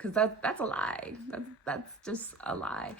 because that's a lie. That's just a lie.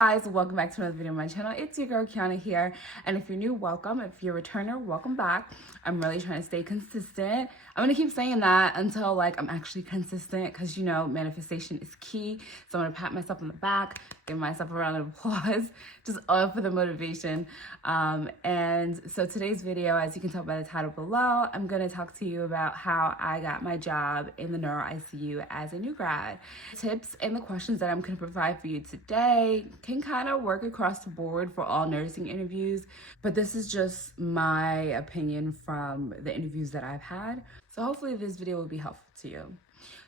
Guys, welcome back to another video on my channel. It's your girl Kiana here, and if you're new, welcome. If you're a returner, welcome back. I'm really trying to stay consistent. I'm gonna keep saying that until like I'm actually consistent, because you know manifestation is key. So I'm gonna pat myself on the back, give myself a round of applause, just all for the motivation. And so today's video, as you can tell by the title below, I'm gonna talk to you about how I got my job in the Neuro ICU as a new grad. Tips and the questions that I'm gonna provide for you today can kind of work across the board for all nursing interviews, but this is just my opinion from the interviews that I've had. So hopefully this video will be helpful to you.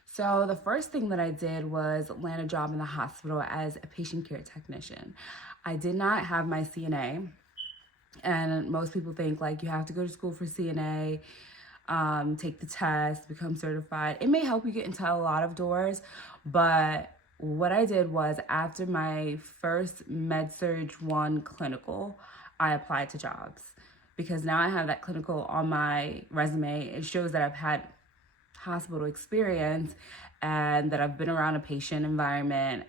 So the first thing that I did was land a job in the hospital as a patient care technician. I did not have my CNA, and most people think like you have to go to school for CNA, take the test, become certified. It may help you get into a lot of doors, but what I did was after my first Med-Surg 1 clinical, I applied to jobs, because now I have that clinical on my resume. It shows that I've had hospital experience and that I've been around a patient environment,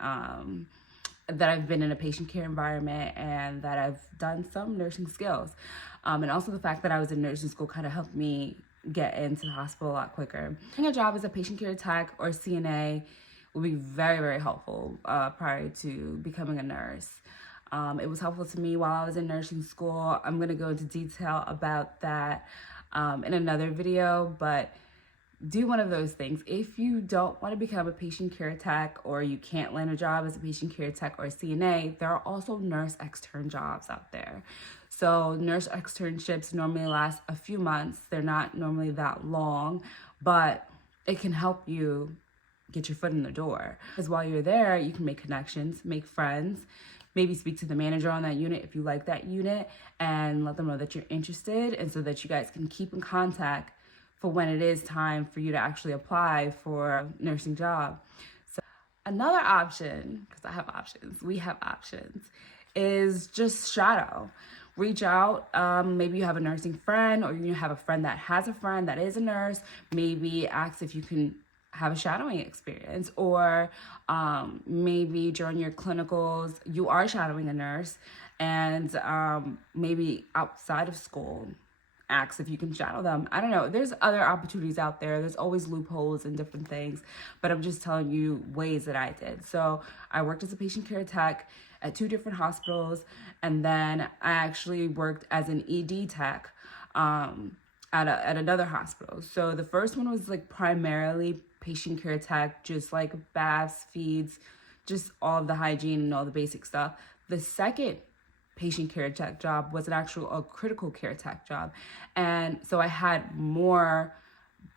that I've been in a patient care environment, and that I've done some nursing skills. And also the fact that I was in nursing school kind of helped me get into the hospital a lot quicker. Getting a job as a patient care tech or CNA will be very, very helpful prior to becoming a nurse. It was helpful to me while I was in nursing school. I'm gonna go into detail about that in another video, but do one of those things. If you don't want to become a patient care tech, or you can't land a job as a patient care tech or CNA, there are also nurse extern jobs out there. So nurse externships normally last a few months. They're not normally that long, but it can help you get your foot in the door. Because while you're there, you can make connections, make friends, maybe speak to the manager on that unit if you like that unit, and let them know that you're interested, and so that you guys can keep in contact for when it is time for you to actually apply for a nursing job. So another option, because I have options, we have options, is just shadow. Reach out, maybe you have a nursing friend, or you have a friend that has a friend that is a nurse. Maybe ask if you can have a shadowing experience, or maybe during your clinicals you are shadowing a nurse, and maybe outside of school ask if you can shadow them. I don't know, there's other opportunities out there. There's always loopholes and different things, but I'm just telling you ways that I did. So I worked as a patient care tech at 2 different hospitals, and then I actually worked as an ED tech at another hospital. So the first one was like primarily patient care tech, just like baths, feeds, just all of the hygiene and all the basic stuff. The second patient care tech job was a critical care tech job, and so I had more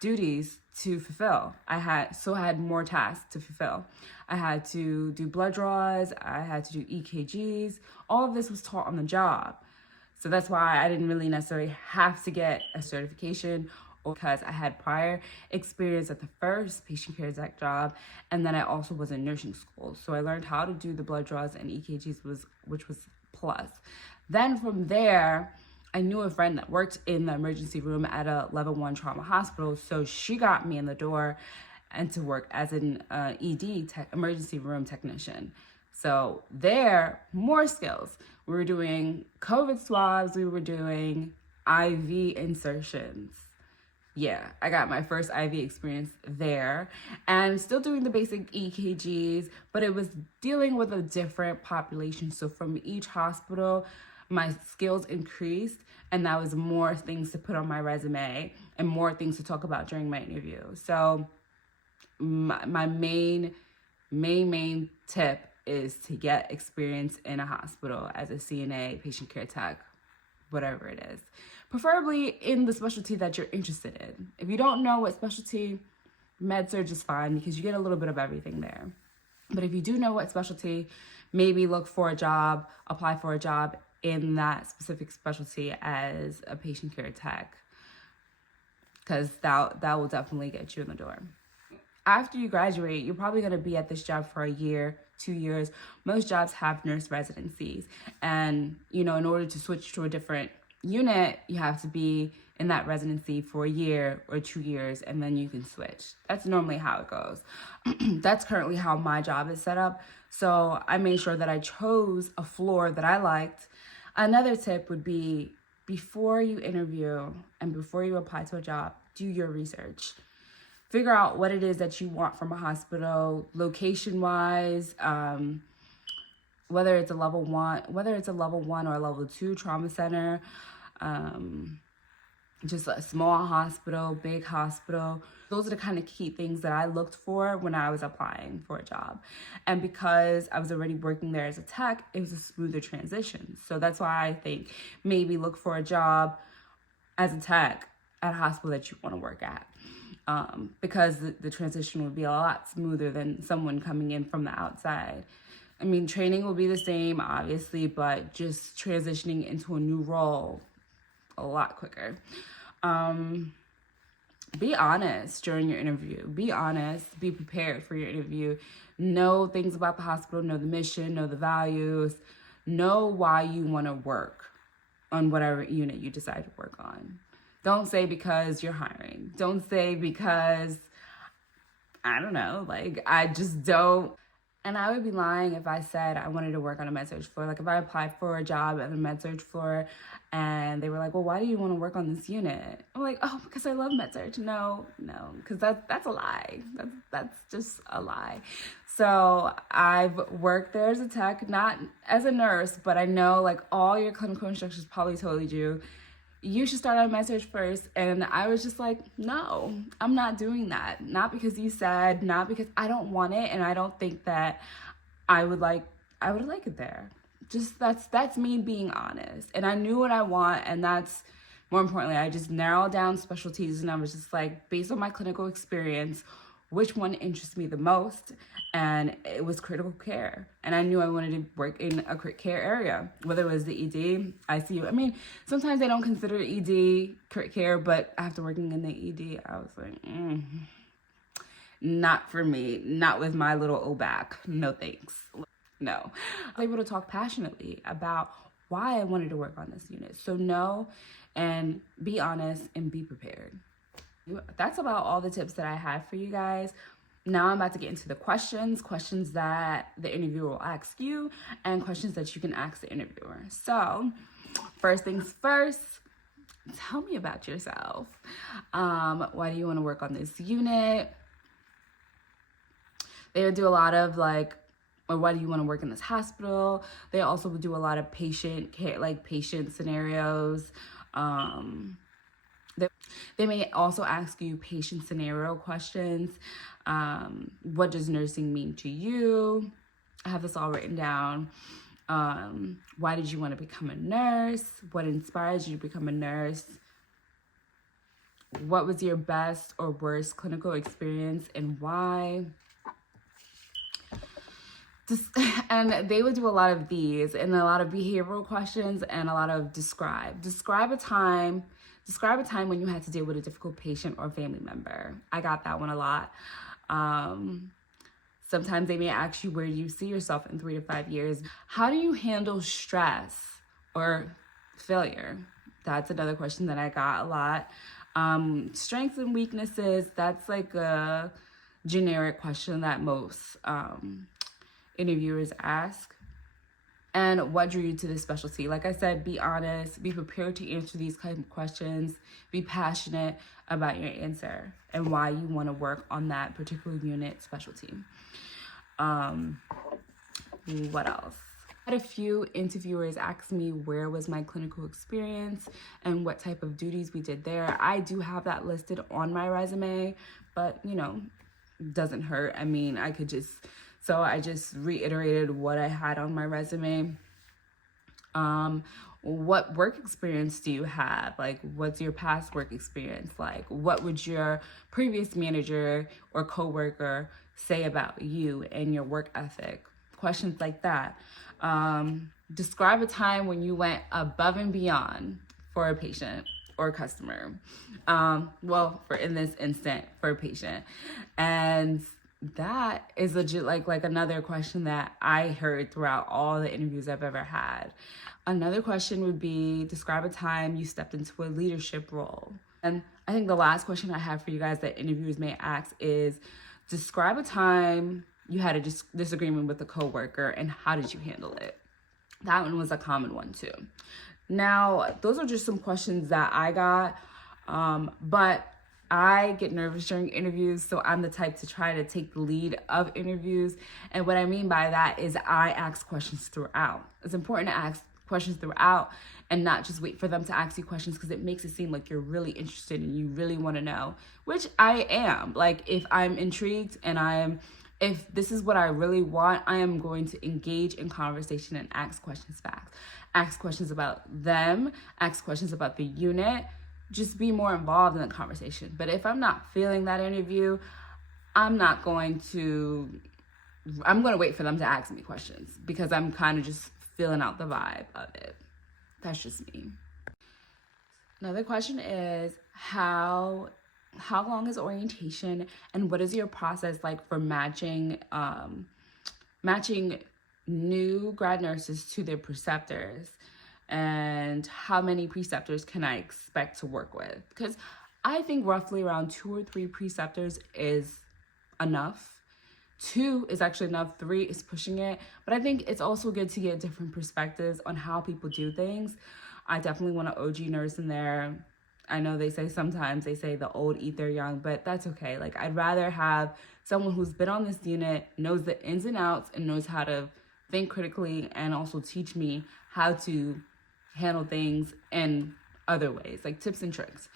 duties to fulfill. I had more tasks to fulfill. I had to do blood draws, I had to do EKGs. All of this was taught on the job. So that's why I didn't really necessarily have to get a certification, because I had prior experience at the first patient care tech job, and then I also was in nursing school. So I learned how to do the blood draws and EKGs, which was plus. Then from there, I knew a friend that worked in the emergency room at a level 1 trauma hospital, so she got me in the door and to work as an emergency room technician. So there, more skills. We were doing COVID swabs, we were doing IV insertions. Yeah, I got my first IV experience there, and still doing the basic EKGs, but it was dealing with a different population. So from each hospital, my skills increased, and that was more things to put on my resume and more things to talk about during my interview. So my main tip is to get experience in a hospital as a CNA, patient care tech, whatever it is. Preferably in the specialty that you're interested in. If you don't know what specialty, Med-Surg is fine, because you get a little bit of everything there. But if you do know what specialty, maybe look for a job, apply for a job in that specific specialty as a patient care tech, because that will definitely get you in the door. After you graduate, you're probably going to be at this job for a year, 2 years. Most jobs have nurse residencies, and in order to switch to a different unit, you have to be in that residency for a year or 2 years, and then you can switch. That's normally how it goes. That's currently how my job is set up. So I made sure that I chose a floor that I liked. Another tip would be, before you interview and before you apply to a job, do your research. Figure out what it is that you want from a hospital, location-wise, whether it's a level one or a level 2 trauma center, just a small hospital, big hospital. Those are the kind of key things that I looked for when I was applying for a job. And because I was already working there as a tech, it was a smoother transition. So that's why I think maybe look for a job as a tech at a hospital that you want to work at. Because the transition would be a lot smoother than someone coming in from the outside. I mean, training will be the same, obviously, but just transitioning into a new role a lot quicker. Be honest during your interview. Be honest. Be prepared for your interview. Know things about the hospital. Know the mission. Know the values. Know why you want to work on whatever unit you decide to work on. Don't say because you're hiring. Don't say because, I don't know, like, I just don't. And I would be lying if I said I wanted to work on a med-surg floor. Like, if I applied for a job at the med-surg floor and they were like, well, why do you want to work on this unit? I'm like, oh, because I love med-surg. No, because that's a lie. That's just a lie. So I've worked there as a tech, not as a nurse, but I know, like, all your clinical instructors probably told you should start on med-surg first. And I was just like, no, I'm not doing that. Not because you said, not because I don't want it. And I don't think that I would like it there. Just that's me being honest. And I knew what I want. And that's more importantly, I just narrowed down specialties, and I was just like, based on my clinical experience, which one interests me the most. And it was critical care. And I knew I wanted to work in a critical care area, whether it was the ED, ICU. I mean, sometimes they don't consider ED critical care, but after working in the ED, I was like, not for me, not with my little old back. No thanks. No. I was able to talk passionately about why I wanted to work on this unit. So know and be honest and be prepared. That's about all the tips that I had for you guys. Now I'm about to get into the questions that the interviewer will ask you, and questions that you can ask the interviewer. So first things first, tell me about yourself. Why do you want to work on this unit? They would do a lot of or why do you want to work in this hospital? They also would do a lot of patient care, like patient scenarios. They may also ask you patient scenario questions. What does nursing mean to you? I have this all written down. Why did you want to become a nurse? What inspires you to become a nurse? What was your best or worst clinical experience and why? And they would do a lot of these and a lot of behavioral questions and a lot of describe a time when you had to deal with a difficult patient or family member. I got that one a lot. Sometimes they may ask you, where do you see yourself in 3 to 5 years? How do you handle stress or failure? That's another question that I got a lot. Strengths and weaknesses, that's like a generic question that most interviewers ask. And what drew you to this specialty? Like I said, be honest, be prepared to answer these kind of questions, be passionate about your answer and why you want to work on that particular unit specialty. What else? I had a few interviewers ask me where was my clinical experience and what type of duties we did there. I do have that listed on my resume, but doesn't hurt. I mean, so I just reiterated what I had on my resume. What work experience do you have? Like, what's your past work experience like? What would your previous manager or coworker say about you and your work ethic? Questions like that. Describe a time when you went above and beyond for a patient or a customer. In this instant, for a patient. And that is legit like another question that I heard throughout all the interviews I've ever had. Another question would be, describe a time you stepped into a leadership role. And I think the last question I have for you guys that interviewers may ask is, describe a time you had a disagreement with a coworker and how did you handle it? That one was a common one too. Now, those are just some questions that I got, but I get nervous during interviews, so I'm the type to try to take the lead of interviews. And what I mean by that is I ask questions throughout. It's important to ask questions throughout and not just wait for them to ask you questions, because it makes it seem like you're really interested and you really want to know, which I am. Like, if I'm intrigued and if this is what I really want, I am going to engage in conversation and ask questions back. Ask questions about them, ask questions about the unit, just be more involved in the conversation. But if I'm not feeling that interview, I'm going to wait for them to ask me questions, because I'm kind of just feeling out the vibe of it. That's just me. Another question is, how long is orientation, and what is your process like for matching new grad nurses to their preceptors, and how many preceptors can I expect to work with? Because I think roughly around 2 or 3 preceptors is enough. 2 is actually enough. 3 is pushing it. But I think it's also good to get different perspectives on how people do things. I definitely want an OG nurse in there. I know sometimes they say the old eat their young, but that's okay. Like, I'd rather have someone who's been on this unit, knows the ins and outs, and knows how to think critically, and also teach me how to handle things in other ways, like tips and tricks.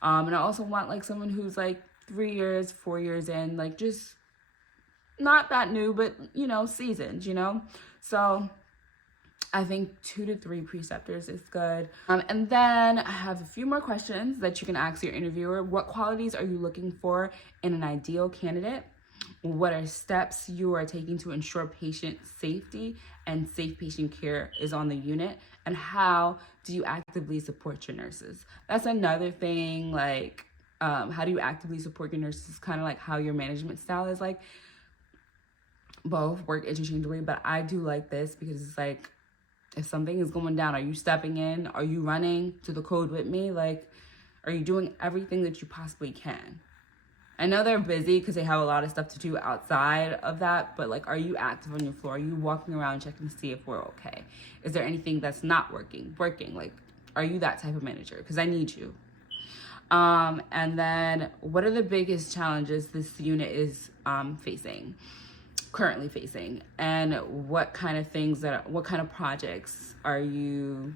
And I also want like someone who's like 3 years, 4 years in, like just not that new, but seasoned, So I think 2 to 3 preceptors is good. And then I have a few more questions that you can ask your interviewer. What qualities are you looking for in an ideal candidate? What are steps you are taking to ensure patient safety and safe patient care is on the unit? And how do you actively support your nurses? That's another thing, like, how do you actively support your nurses? Kind of like how your management style is like. Both work interchangeably, but I do like this because it's like, if something is going down, are you stepping in? Are you running to the code with me? Like, are you doing everything that you possibly can? I know they're busy because they have a lot of stuff to do outside of that, but like, are you active on your floor? Are you walking around checking to see if we're okay? Is there anything that's not working? Like, are you that type of manager? Because I need you. And then, what are the biggest challenges this unit is currently facing, and what kind of projects are you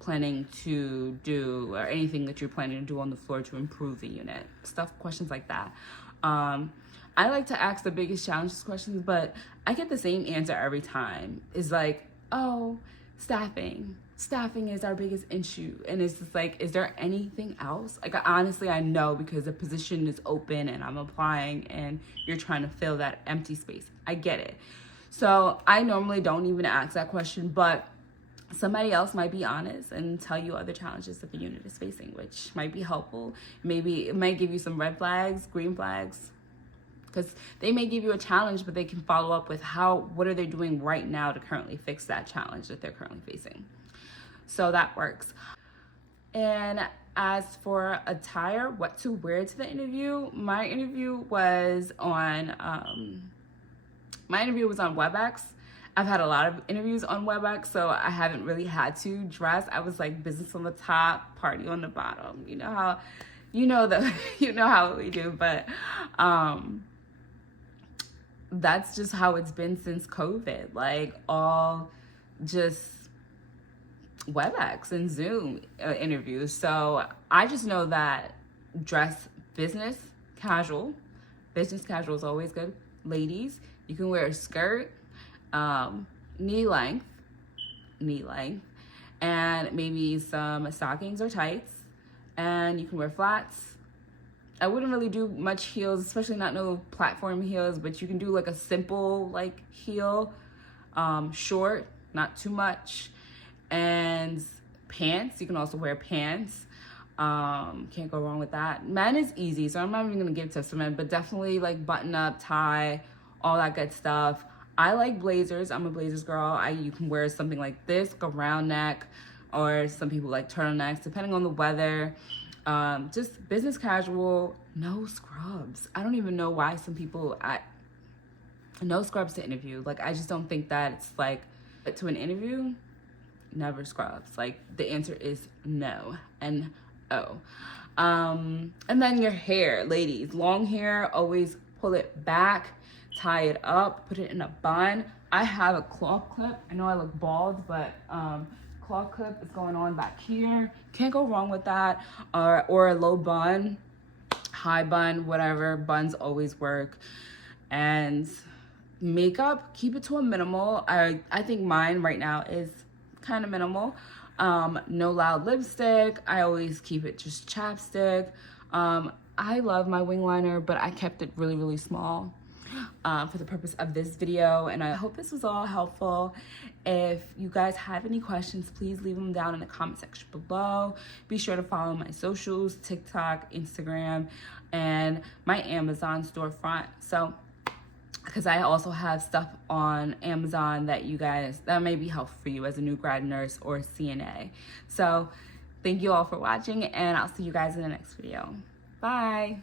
planning to do, or anything that you're planning to do on the floor to improve the unit? Questions like that. I like to ask the biggest challenges questions, but I get the same answer every time. It's like, oh, staffing is our biggest issue. And it's just like, is there anything else? Like, honestly, I know, because the position is open and I'm applying and you're trying to fill that empty space. I get it. So I normally don't even ask that question, but somebody else might be honest and tell you other challenges that the unit is facing, which might be helpful. Maybe it might give you some red flags, green flags, because they may give you a challenge, but they can follow up with what are they doing right now to currently fix that challenge that they're currently facing. So that works. And as for attire, what to wear to the interview, my interview was on WebEx. I've had a lot of interviews on WebEx, so I haven't really had to dress. I was like business on the top, party on the bottom. You know how we do, but that's just how it's been since COVID. Like, all just WebEx and Zoom interviews. So I just know that dress business casual is always good. Ladies, you can wear a skirt, knee length, and maybe some stockings or tights, and you can wear flats. I wouldn't really do much heels, especially not no platform heels, but you can do like a simple like heel, short, not too much. And pants, you can also wear pants. Can't go wrong with that. Men is easy, so I'm not even gonna give tips for men, but definitely like button up, tie, all that good stuff. I like blazers. I'm a blazers girl. You can wear something like this, like a round neck, or some people like turtlenecks, depending on the weather. Just business casual, no scrubs. I don't even know why some people, no scrubs to interview. Like, I just don't think that it's like, to an interview, never scrubs. Like, the answer is no, N-O. And then your hair, ladies, long hair, always pull it back, tie it up, put it in a bun. I have a claw clip. I know I look bald, but claw clip is going on back here. Can't go wrong with that. Or a low bun, high bun, whatever. Buns always work. And makeup, keep it to a minimal. I think mine right now is kind of minimal. No loud lipstick. I always keep it just chapstick. I love my wing liner, but I kept it really, really small for the purpose of this video, and I hope this was all helpful. If you guys have any questions, please leave them down in the comment section below. Be sure to follow my socials, TikTok, Instagram, and my Amazon storefront. So, because I also have stuff on Amazon that may be helpful for you as a new grad nurse or CNA. So thank you all for watching, and I'll see you guys in the next video. Bye.